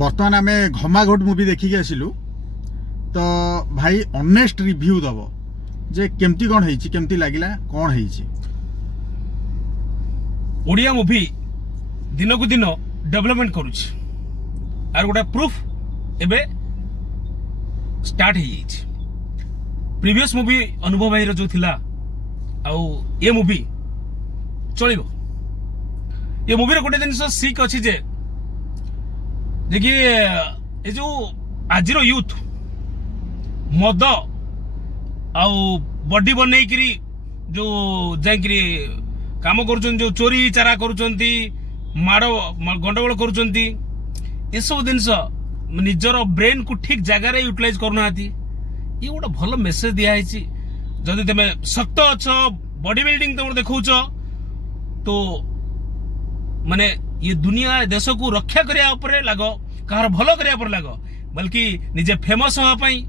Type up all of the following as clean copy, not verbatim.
बर्तमान आम घमाघोट मुवी देखिक आसिलु तो भाई ऑनेस्ट रिव्यू दब जे केमती कौन है केमती लगिला कौन है ओडिया मुवी दिन को दिन डेवलपमेंट करुच आर गोटा प्रूफ एबे स्टार्ट हो जाइए प्रीवियस मुवी अनुभव भाई जो थिला आउ ये मुवी चलिबो ये मुवी रे गोटे जिनस सीख अच्छी जे देखिए ये जो आज यूथ मद आउ बॉडी बनई करी जो जाइकरी काम करुछन जो चोरी चारा करुछन माड़ गंडगोल करुछन ये सब जिनस निजर ब्रेन को ठीक जगह यूटिलाइज करना ये गोटे भल मेसेज दिखाई जदि तुम शक्त अच्छ बॉडी बिल्डिंग तुम देखौ तो माने ये दुनिया देश को रक्षा करने लाग कहार भल करने लाग बल्कि निजे फेमस होगापाई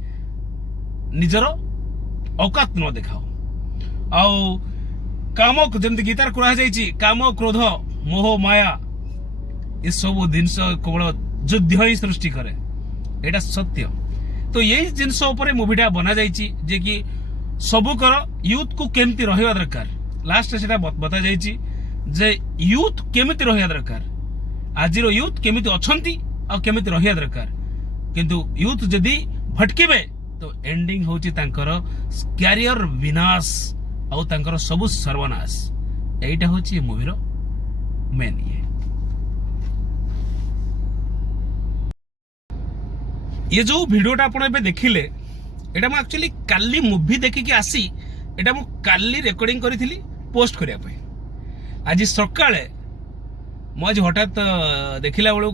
निजर औकात न देखाओ आउ काम जमती गीतार कह जाइए काम क्रोध मोह माया ये सब जिनस केवल युद्ध ही सृष्टि करे एटा सत्य तो यही जिनस मुवीटा बना जाइए जे कि सबुकर यूथ को केमती रहिबा दरकार लास्ट से बता जाइए जे यूथ केमिति रहिया दरकार आज यूथ केमिति अछंती आ केमिति रहिया दरकार किंतु यूथ जदि भटकिबे तो एंडिंग होची तांकर कैरियर विनाश आ तांकर सब सर्वनाश एटा होची मूवी रो मेन ये जो वीडियोटा आपण एबे देखिले एटा म एक्चुअली काली मूवी देखिकी आसी एटा म काली रिकॉर्डिंग करिथिली पोस्ट करिया पई आज सकाळे मु आज हठात देखिला बेलू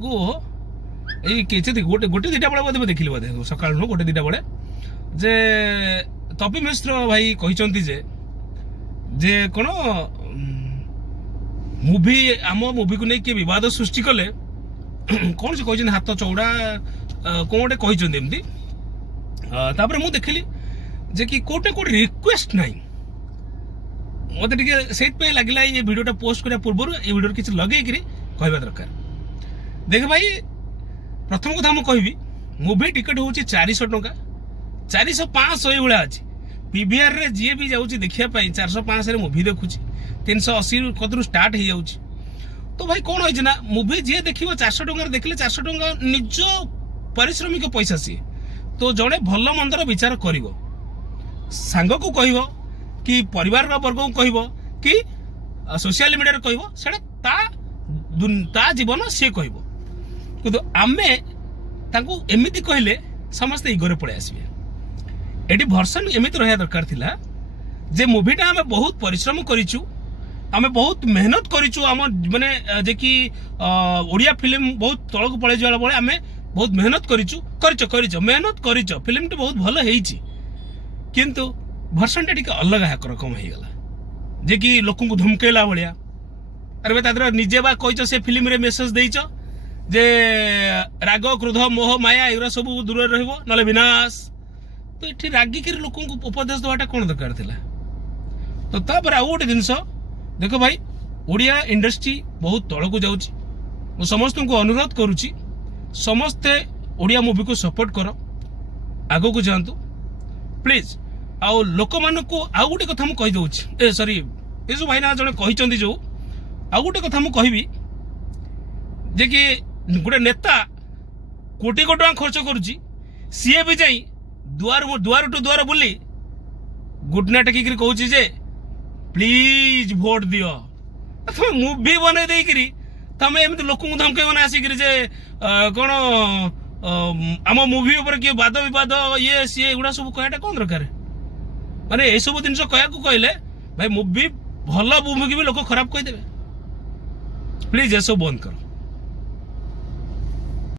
ये गोटे गोटे दुटा बेले बोधे देखिली बोधे सकाळ नु गोटे दुटा बेले जे तपी मिश्र भाई कहिसंती जे कोन मूवी आम मूवी को नहीं किए विवाद सृष्टि कले कौन से कहते हाथ चौड़ा कौन गोटे कहते एमती तापर मु देखिली जे कि कोटे कोटे रिक्वेस्ट नहीं मत से लगे ये वीडियोटा पोस्ट करने पूर्व ये वीडियो किसी लगे कहवा दरकार देख भाई प्रथम कथा मुझे कहबी मूवी टिकट हूँ 400 टंका 400-500 ये भाया अच्छी पीवीआर रे जी भी जाऊँगी देखापी 400-500 मूवी देखुची 380 कदरू स्टार्ट हो जाऊँगी तो भाई कौन होना ना मूवी जी देखिए 400 टंका देखिले 400 टंका निज पारिश्रमिक पैसा सी तो जड़े भल मंदर विचार कर सांग को कह कि परिवार वर्ग को कह कि सोशल मीडिया कह जीवन सी कह कि आमे एमती कहले समस्ते इगोरे पड़े आसबे एटी भर्सन एमती रहा दरकार थिला जे मूवीटा आमे बहुत परिश्रम करिचु आमे बहुत मेहनत करिचु आम माने जे कि ओडिया फिल्म बहुत तल को पड़े जाला बेले आमे बहुत मेहनत करिचु मेहनत करिचु फिल्म बहुत भल हेइची किंतु भर्सन टा अलग रकम हो गला जे कि लोक को धमकेला भाया अरे तादर निजे बा कह से फिल्म रे मेसेज देच जे राग क्रोध मोह माया एगुरा सब दूर रहिबो नले विनाश तो ये रागिक लोक को उपदेश देवाटा कौन दरकार थिला तो तापर आउ गोटे जिनस देख भाई ओडिया इंडस्ट्री बहुत तल को जाउची मु समस्त को अनुरोध करुची समस्ते ओडिया मूवी को सपोर्ट कर आगो को जातु प्लीज आउ लोक मान को आउ गोटे कथा मुझे कहीदे ए सॉरी ये जो भाईना जड़े कहते जो आउ गोटे कथा मुझे कहबी जे कि गोटे नेता कोटी कोटी टका खर्च करुची सीए भी जाई दुआर टू दुआर बुली गुटना टेकिक कहूँ जे प्लीज भोट दियो तुम मूवी बन देकरी तुम एमती लोक धमकेबन आसिक जे कौन आम मूवी उपर किए वाद विवाद ये सी एगुड़ा सब कहटा कौन दरकार माने ये सब जिन कहले भाई मूवी भल मूवी भी लोक खराब कहीदेवे प्लीज ये सब बंद करो।